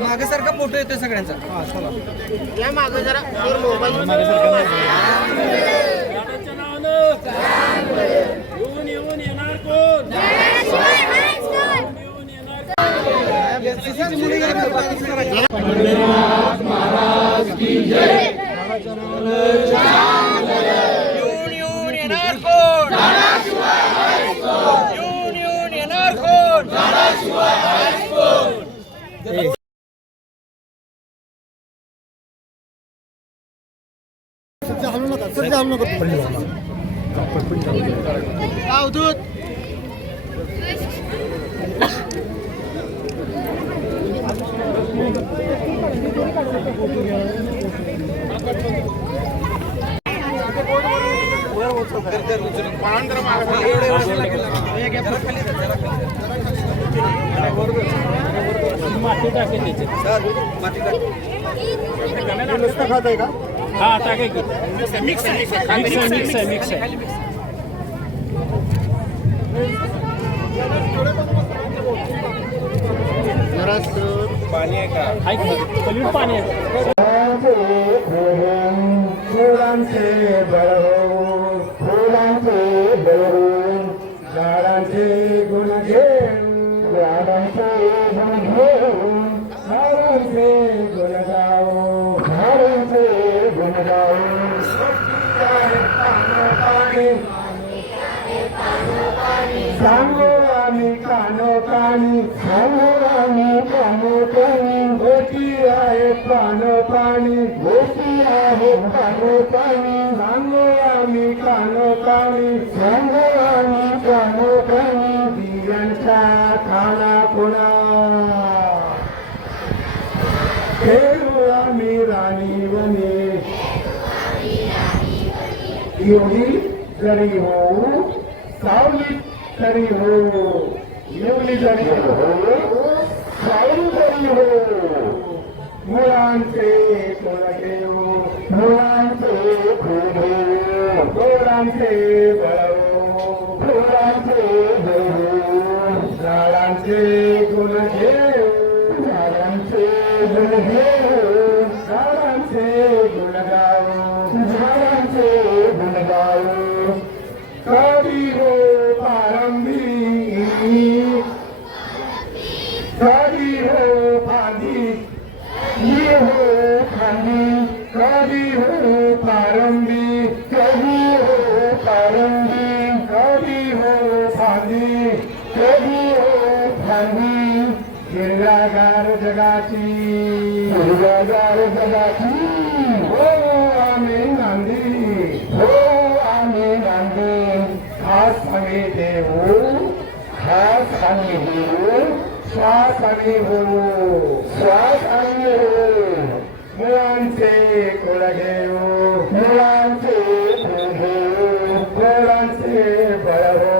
मागे सारखा फोटो येतोय सगळ्यांचा. या मागे जरा मोबाईल येऊन येणार कोण? महाराज की जय. येऊन येणार कोण? येऊन येणार कोण? अवधूत माती टाके त्याचे खात आहे का? हा टाके की मिक्स आहे. पाणी आहे का? पलीड पाणी आहे. फुलांचे बळवून फुलांचे बळवून झाडांचे गुण घेऊन झाडांचे गुण घेऊन झाडांचे गुण गाऊ झाडांचे गुण गाऊ सांगू आम्ही कानोकानी सांगू आम्ही कानोकानी गोटी आहे पाणी गोटी आहे पाणी सांगू आम्ही कानोकानी सांगू आम्ही कानोकानी दिव्यांच्या खाना पुणा खेळू आम्ही राणी वने एवढी जरी हो सावली तरी हो एवढी जरी हो सावली तरी हो मुलांचे घेऊ मुलांचे घेऊ गोरांचे बळवू फुलांचे घेऊ झाडांचे गुण घेऊ झाडांचे गुण घेऊ झाडांचे गुण गाऊ झाडांचे गुण गाऊ कधी हो पारंबी कधी हो फांदी ये हो खांदी कधी हो पारंबी कधी हो पारंबी कधी हो फांदी कधी हो फांदी हिरव्यागार जगाची हिरव्यागार जगाची हो आम्ही नांदी हो आम्ही नांदी खास आम्ही देऊ खास आम्ही देऊ श्वास आम्ही हो श्वास आम्ही हो मुलांचे कुळ घेऊ मुलांचे कुळ घेऊ मुलांचे बळ हो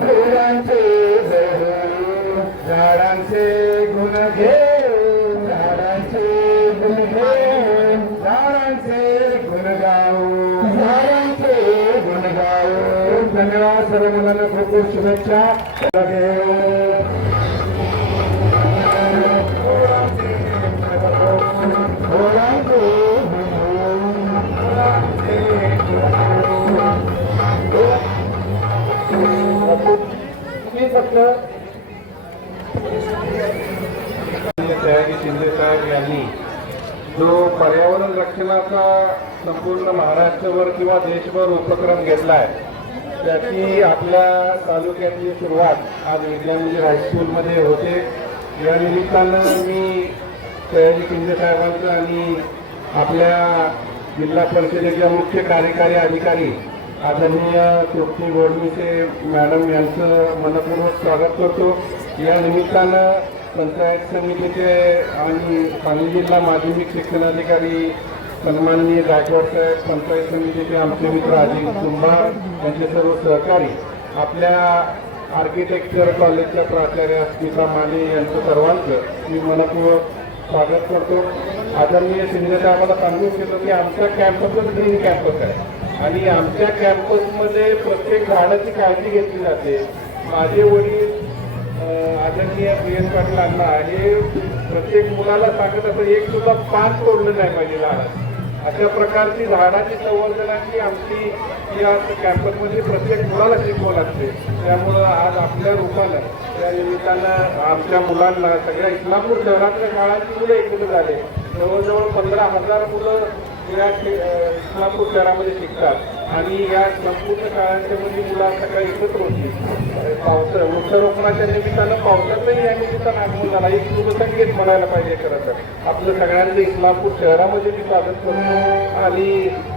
फुलांचे बळ हो झाडांचे गुण घेऊ झाडांचे गुण घेऊ झाडांचे गुण गाऊ झाडांचे गुण गाऊ. धन्यवाद सर्व मुलांना खूप खूप शुभेच्छा. सयाजी शिंदे साहेब यांनी जो पर्यावरण रक्षणाचा संपूर्ण महाराष्ट्रभर किंवा देशभर उपक्रम घेतला आहे त्याची आपल्या तालुक्यातली सुरुवात आज विद्यामंदिर हायस्कूलमध्ये होते. या निमित्तानं मी सयाजी शिंदे साहेबांचं आणि आपल्या जिल्हा परिषदेच्या मुख्य कार्यकारी अधिकारी आदरणीय तृप्ती गोडमिसे मॅडम यांचं मनपूर्वक स्वागत करतो. या निमित्तानं पंचायत समितीचे आणि सांगली जिल्हा माध्यमिक शिक्षणाधिकारी सन्माननीय गायकवाड साहेब, पंचायत समितीचे आमचे मित्र अजित कुंभार यांचे सर्व सहकारी, आपल्या आर्किटेक्चर कॉलेजच्या प्राचार्य स्मिता माने यांचं सर्वांचं मी मनपूर्वक स्वागत करतो. आदरणीय शिंदे साहेबांना सांगू इच्छितो की आमचा कॅम्पसच ग्रीन कॅम्पस आहे आणि आमच्या कॅम्पसमध्ये प्रत्येक झाडाची काळजी घेतली जाते. माझे वडील आदरणीय PS पाटलांना हे प्रत्येक मुलाला सांगत असं एक सुद्धा पान तोडलं नाही पाहिजे झाड. अशा प्रकारची झाडाची संवर्धनाची आमची या कॅम्पसमध्ये प्रत्येक मुलाला शिकवण असते. त्यामुळं आज आपल्या रूपानं त्या निमित्तानं आमच्या मुलांना सगळ्या इस्लामपूर शहरातल्या शाळांची मुलं एकत्र झाले. जवळजवळ 15,000 मुलं या इस्लामपूर शहरामध्ये शिकतात आणि या संपूर्ण शाळांच्या मध्ये मुलं सकाळी एकत्र होती. वृक्षारोपणाच्या निमित्तानं पावसाचंही या निमित्तानं आगमन झाला. एक शुभसंकेत म्हणायला पाहिजे. खरं तर आपलं सगळ्यांचं इस्लामपूर शहरामध्ये मी स्वागत करतो आणि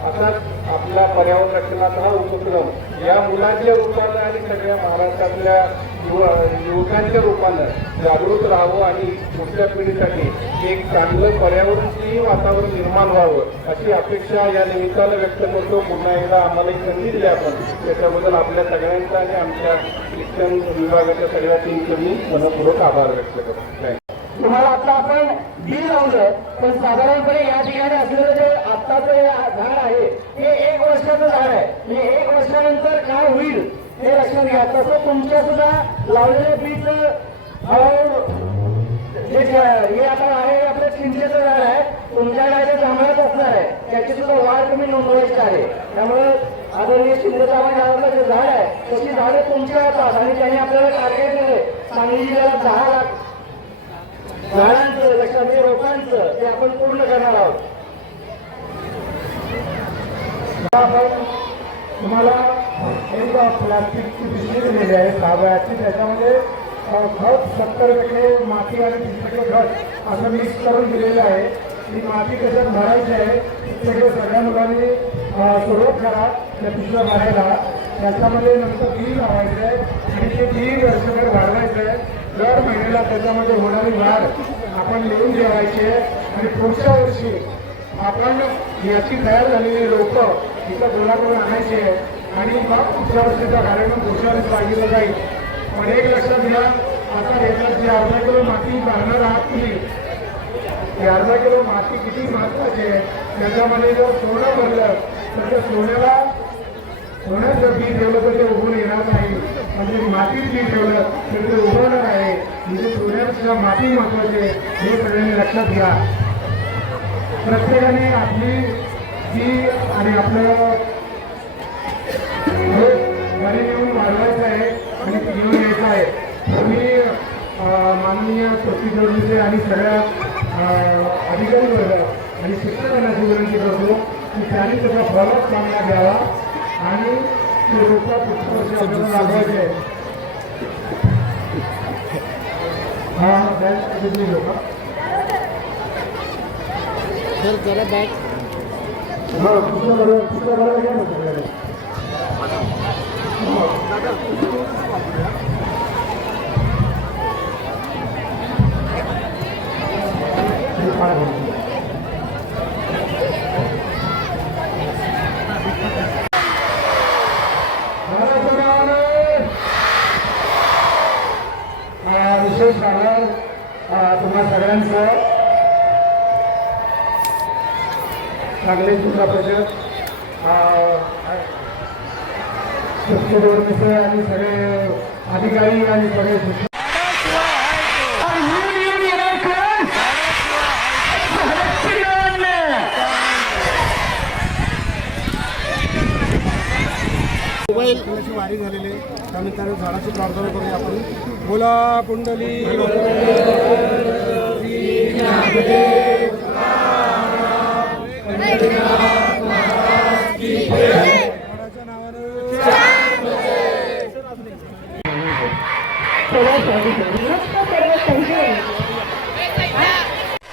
असाच आपला पर्यावरण रक्षणाचा हा उपक्रम या मुलांच्या रूपानं आणि सगळ्या महाराष्ट्रातल्या युवकांच्या रूपानं जागृत राहावं आणि पुढच्या पिढीसाठी एक चांगलं पर्यावरणशील वातावरण निर्माण व्हावं अशी अपेक्षा या निमित्तानं व्यक्त करतो. पुन्हा एकदा आम्हाला एक संधी दिली आपण त्याच्याबद्दल आपल्या सगळ्यांचा आणि आमच्या शिक्षण विभागाच्या सगळ्या टीमचं मी मनपूर्वक आभार व्यक्त करतो. तुम्हाला आता आपण बिल लावलं पण साधारणपणे या ठिकाणी असलेलं जे आत्ताचं झाड आहे हे 1 वर्षाचं झाड आहे. हे 1 वर्षानंतर काय होईल हे लक्षात घ्या. तसं तुमच्या सुद्धा लावलेल्या बीज हे आपण आहे आपलं चिंचेचं झाड आहे. तुमच्या गाडीचं जांभळाच असणार आहे. त्याची सुद्धा वाढ तुम्ही नोंदवायची आहे. त्यामुळे आदरणीय शिंदेसाहेबांनी लावलेलं जे झाड आहे तशी झाडं तुमच्या होतात आणि त्यांनी आपल्याला टार्गेट दिले सांगली जिल्ह्याला 10 लाख झाडांचं लक्षात रोपांचं ते आपण पूर्ण करणार आहोत. आपण तुम्हाला एक प्लास्टिकची पिशवी दिलेली आहे 6 वयाची. त्याच्यामध्ये खत 70% माती आणि 30% खत असं मिक्स करून दिलेलं आहे. ती माती कशात भरायची आहे सगळ्या सगळ्या मुलांनी सुरुवात करा त्या पिशव्या भरायला. त्याच्यामध्ये नंतर बी लावायचं आहे आणि ते बी वर्षभर वाढवायचं आहे. दर महिन्याला त्याच्यामध्ये होणारी वाढ आपण लिहून ठेवायची आहे आणि पुढच्या वर्षी आपण याची तयार झालेली रोपं इथं गोलाकडून आणायची आहे आणि मग पुढच्या वर्षीचा कार्यक्रम पुढच्या वर्षी पाहिलं जाईल. पण एक लक्षात घ्या आता याच्यात जी अर्धा किलो माती भरणार आहात तुम्ही ते अर्धा किलो माती किती महत्वाची आहे. त्याच्यामध्ये जर सोनं भरलं तर त्या सोन्यात जर बी ठेवलं तर ते उभून येणार नाही. म्हणजे मातीत बी ठेवलं तर ते उभवणार आहे. म्हणजे सोन्यापेक्षा माती महत्वाची आहे हे सगळ्यांनी लक्षात घ्या. प्रत्येकाने आपली बी आणि आपलं घरी येऊन वाढवायचं आहे आणि घेऊन यायचं आहे. तुम्ही माननीय कृषी जोडणीचे आणि सगळ्या अधिकारी वर्ग आणि शिक्षकांना विनंती करतो की त्यांनी त्याचा फॉलोअप चांगला घ्यावा आणि ते रोपा पुढच्या वर्षी आपल्याला लागवायचे आहे. हा बँक लोक सर जरा बॅग पुढच्या बरोबर घ्या ना सगळ्याला. विशेष आभार तुम्हा सगळ्यांचं. सांगली जिल्हा परिषद स्वच्छतेवरचे आणि सगळे अधिकारी आणि सगळे शिक्षक मोबाईल वारी झालेली त्यानिमित्ताने झाडाची प्रार्थना करूया आपण. बोला कुंडली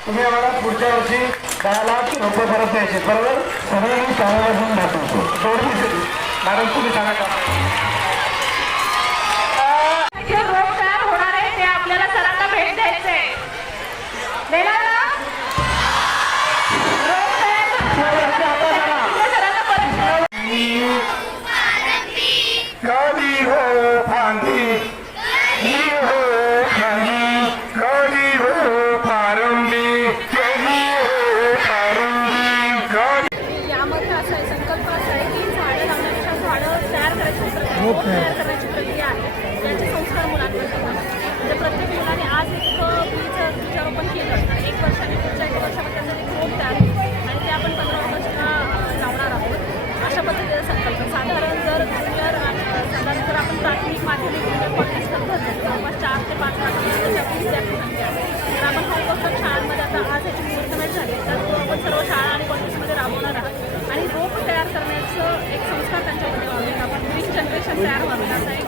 तुम्ही आम्हाला पुढच्या वर्षी 10 लाख रुपये परत द्यायचे बरोबर. सगळ्यांनी शाळेपासून दाखवतो मॅडम तुम्ही सांगा का रोग तयार होणार आहे ते आपल्याला सरांना भेट द्यायचंय. कधी हो फांदी ही हो खाली कधी हो पारंबी कधी हो पारंबी कधी. यामध्ये असं आहे संकल्प असा आहे की झाडं लावण्यापेक्षा झाडं तयार करायची प्रक्रिया आहे. त्याचे संस्कार मुलांवर करतात. म्हणजे तयार व्हावे असा एक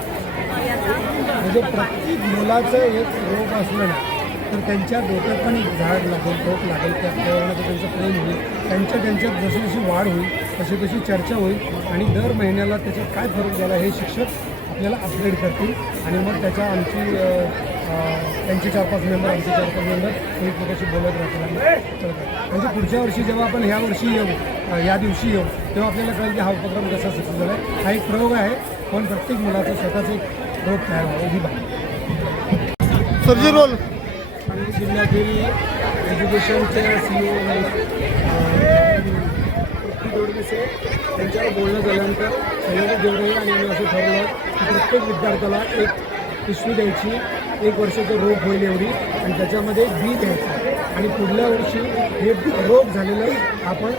याचा म्हणजे प्रत्येक मुलाचं एक रोग असलं ना तर त्यांच्या डोक्यात पण एक झाड लागेल, रोग लागेल, त्या त्यावेळेला त्यांचं प्रेम होईल, त्यांच्यात जशी जशी वाढ होईल तशी तशी चर्चा होईल आणि दर महिन्याला त्याच्यात काय फरक झाला हे शिक्षक आपल्याला अपडेट करतील आणि मग त्याच्या त्यांचे 4-5 मेंबर, आमचे 4-5 मेंबर एकमेकाशी बोलत राहतील. म्हणजे पुढच्या वर्षी जेव्हा आपण ह्या वर्षी येऊ, या दिवशी येऊ, तेव्हा आपल्याला कळेल की हा उपक्रम कसा सक्सेस झाला आहे. हा एक प्रयोग आहे, पण प्रत्येक मुलाचं स्वतःचं एक रोग तयार व्हावं ही बाब. सरजी रोल सांगली जिल्ह्यातील एज्युकेशनचे CEO जोडणीचे त्यांच्यावर बोलणं झाल्यानंतर सह्याद्री देवराई आणि आम्ही असं ठरवलं की प्रत्येक विद्यार्थ्याला एक पिशवी द्यायची, 1 वर्षाचा रोग होईल एवढी, आणि त्याच्यामध्ये बी द्यायचं आणि पुढल्या वर्षी हे रोग झालेलं आपण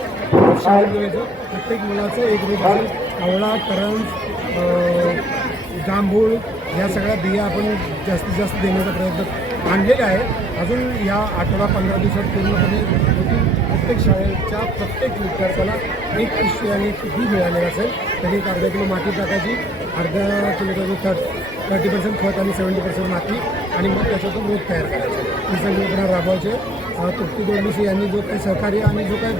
शाळेत द्यायचं. प्रत्येक मुलाचं एक रोग असेल, आवळा, करंज, जांभूळ या सगळ्या बिया आपण जास्तीत जास्त देण्याचा प्रयत्न आणलेला आहे. अजून या 8-15 दिवसात पूर्णपणे प्रत्येक शाळेच्या प्रत्येक विद्यार्थ्याला एक पिशवी आणि एक बी मिळालेलं असेल. त्यांनी एक अर्धा किलो माती टाकायची, अर्धा किलो त्याचं 30% खत आणि 70% माती, आणि मग त्याच्यातून रोप तयार करायचे. ही संकल्पना राबवायचे. तृप्ती दोडणीशी यांनी जो काही सहकार्य आणि जो काही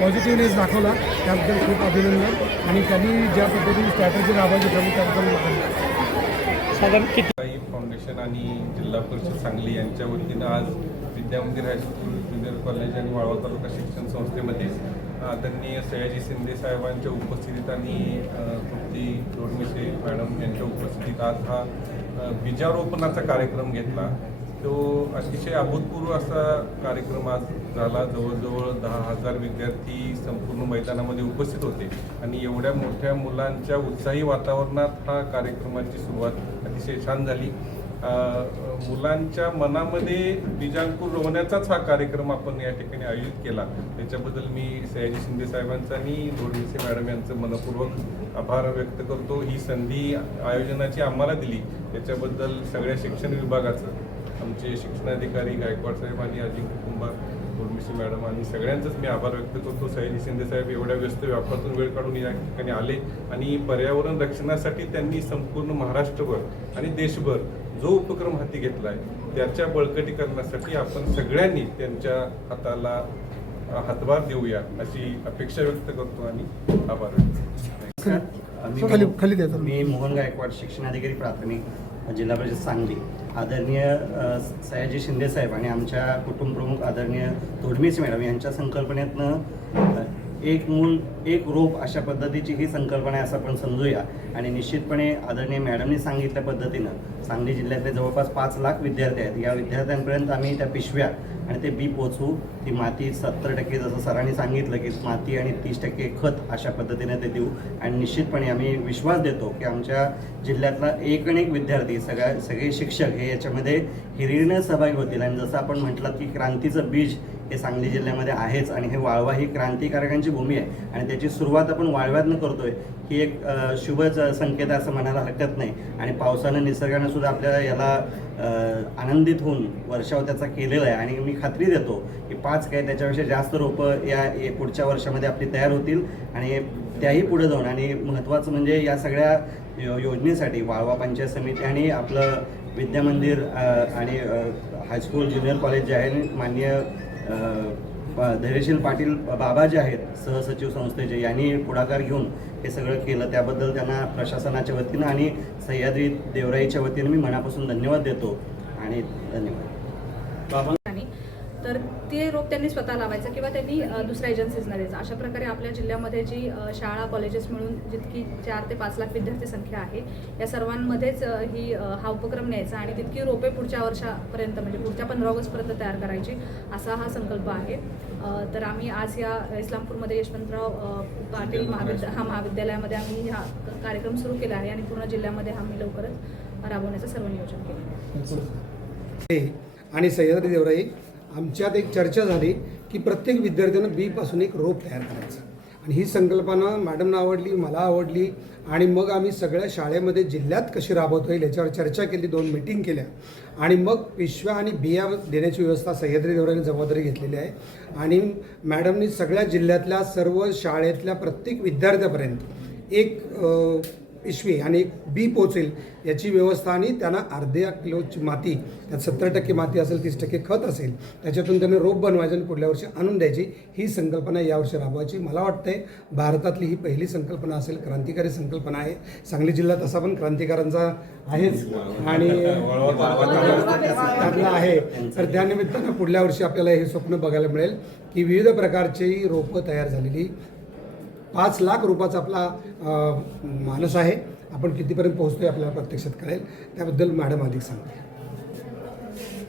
पॉझिटिव्हनेस दाखवला त्याबद्दल खूप अभिनंदन, आणि त्यांनी ज्या पद्धतीने स्ट्रॅटेजी राबवायची ठरवली त्याबद्दल मानलं. काही फाउंडेशन आणि जिल्हा परिषद सांगली यांच्या वतीनं आज विद्यामंदिर हायस्कूल, ज्युनियर कॉलेज आणि वाळवा तालुका शिक्षण संस्थेमध्ये आदरणीय सयाजी शिंदे साहेबांच्या उपस्थितीत आणि तृप्ती दोडमिसे मॅडम यांच्या उपस्थितीत आज हा बीजारोपणाचा कार्यक्रम घेतला. तो अतिशय अभूतपूर्व असा कार्यक्रम आज झाला. जवळजवळ 10,000 विद्यार्थी संपूर्ण मैदानामध्ये उपस्थित होते आणि एवढ्या मोठ्या मुलांच्या उत्साही वातावरणात हा कार्यक्रमाची सुरुवात अतिशय छान झाली. मुलांच्या मनामध्ये बीजांकुर रोवण्याचाच हा कार्यक्रम आपण या ठिकाणी आयोजित केला. त्याच्याबद्दल मी सयाजी शिंदे साहेबांचा आणि दोडमिसे मॅडम यांचं मनपूर्वक आभार व्यक्त करतो. ही संधी आयोजनाची आम्हाला दिली त्याच्याबद्दल सगळ्या शिक्षण विभागाचं, आमचे शिक्षणाधिकारी गायकवाड साहेब आणि अजिंक्य कुंभार, दोडमिसे मॅडम आणि सगळ्यांचंच मी आभार व्यक्त करतो. सयाजी शिंदे साहेब एवढ्या व्यस्त व्यापारातून वेळ काढून या ठिकाणी आले आणि पर्यावरण रक्षणासाठी त्यांनी संपूर्ण महाराष्ट्रभर आणि देशभर जो उपक्रम हाती घेतला आहे त्याच्या बळकटीकरणासाठी आपण सगळ्यांनी त्यांच्या हाताला हातभार देऊया अशी अपेक्षा व्यक्त करतो आणि आभार व्यक्त करतो. खाली द्यायचं. मी मोहन गायकवाड, शिक्षणाधिकारी प्राथमिक, जिल्हा परिषद सांगली. आदरणीय सयाजी शिंदे साहेब आणि आमच्या कुटुंबप्रमुख आदरणीय दोडमिसे मॅडम यांच्या संकल्पनेतनं एक मूल एक रोप अशा पद्धतीची ही संकल्पना आहे असं आपण समजूया. आणि निश्चितपणे आदरणीय मॅडमनी सांगितल्या पद्धतीनं सांगली जिल्ह्यातले जवळपास 5 लाख विद्यार्थी आहेत. या विद्यार्थ्यांपर्यंत आम्ही त्या पिशव्या आणि ते बी पोचवू. ती माती 70% जसं सरांनी सांगितलं की माती आणि 30% खत अशा पद्धतीने ते देऊ. आणि निश्चितपणे आम्ही विश्वास देतो की आमच्या जिल्ह्यातला एक विद्यार्थी सगळे शिक्षक हे याच्यामध्ये हिरिरीने सहभागी होतील. आणि जसं आपण म्हटलं की क्रांतीचं बीज हे सांगली जिल्ह्यामध्ये आहेच आणि हे वाळवा ही क्रांतिकारकांची भूमी आहे आणि त्याची सुरुवात आपण वाळव्यातनं करतोय ही एक शुभच संकेत आहे असं म्हणायला हरकत नाही. आणि पावसानं निसर्गानं सुद्धा आपल्याला याला आनंदित होऊन वर्षाव त्याचा केलेला आहे. आणि मी खात्री देतो की 5 काय त्याच्यापेक्षा जास्त रोपं या पुढच्या वर्षामध्ये आपली तयार होतील आणि त्याही पुढे जाऊन. आणि महत्त्वाचं म्हणजे या सगळ्या योजनेसाठी वाळवा पंचायत समिती आणि आपलं विद्यामंदिर आणि हायस्कूल, ज्युनियर कॉलेज जे आहे, माननीय धैर्यशील पाटील बाबा जे आहेत सहसचिव संस्थेचे, यांनी पुढाकार घेऊन हे सगळं केलं. त्याबद्दल त्यांना प्रशासनाच्या वतीनं आणि सह्याद्री देवराईच्या वतीनं मी मनापासून धन्यवाद देतो आणि धन्यवाद. तर ते रोप त्यांनी स्वतः लावायचं किंवा त्यांनी दुसऱ्या एजन्सीजना द्यायचं. अशा प्रकारे आपल्या जिल्ह्यामध्ये जी शाळा कॉलेजेस मिळून जितकी 4 ते 5 लाख विद्यार्थी संख्या आहे या सर्वांमध्येच हा उपक्रम न्यायचा आणि तितकी रोपे पुढच्या वर्षापर्यंत म्हणजे पुढच्या 15 ऑगस्टपर्यंत तयार करायची असा हा संकल्प आहे. तर आम्ही आज या इस्लामपूरमध्ये यशवंतराव पाटील महाविद्यालयामध्ये आम्ही हा कार्यक्रम सुरू केला आहे आणि पूर्ण जिल्ह्यामध्ये आम्ही लवकरच राबवण्याचं सर्व नियोजन केलं. आणि सह्याद्री देवराई आमच्यात एक चर्चा झाली की प्रत्येक विद्यार्थ्यानं बीपासून एक रोप तयार करायचं आणि ही संकल्पना मॅडमना आवडली, मला आवडली आणि मग आम्ही सगळ्या शाळेमध्ये जिल्ह्यात कशी राबवता येईल याच्यावर चर्चा केली, 2 मीटिंग केल्या आणि मग पिशव्या आणि बिया देण्याची व्यवस्था सह्याद्री देवराईने जबाबदारी घेतलेली आहे. आणि मॅडमनी सगळ्या जिल्ह्यातल्या सर्व शाळेतल्या प्रत्येक विद्यार्थ्यापर्यंत एक पिशवी आणि एक बी पोचेल याची व्यवस्था आणि त्यांना अर्ध्या किलोची माती, त्यात 70% माती असेल, 30% खत असेल, त्याच्यातून त्यांनी रोप बनवायचं आणि पुढल्या वर्षी आणून द्यायची, ही संकल्पना यावर्षी राबवायची. मला वाटतंय भारतातली ही पहिली संकल्पना असेल, क्रांतिकारी संकल्पना आहे. सांगली जिल्हा तसा पण क्रांतिकारांचा आहेच आणि त्यातला आहे. तर त्यानिमित्तानं पुढल्या वर्षी आपल्याला हे स्वप्न बघायला मिळेल की विविध प्रकारची रोपं तयार झालेली 5 लाख रोपाचा आपला मानस आहे. आपण कितीपर्यंत पोहोचतोय आपल्याला प्रत्यक्षात कळेल. त्याबद्दल मॅडम अधिक सांगते.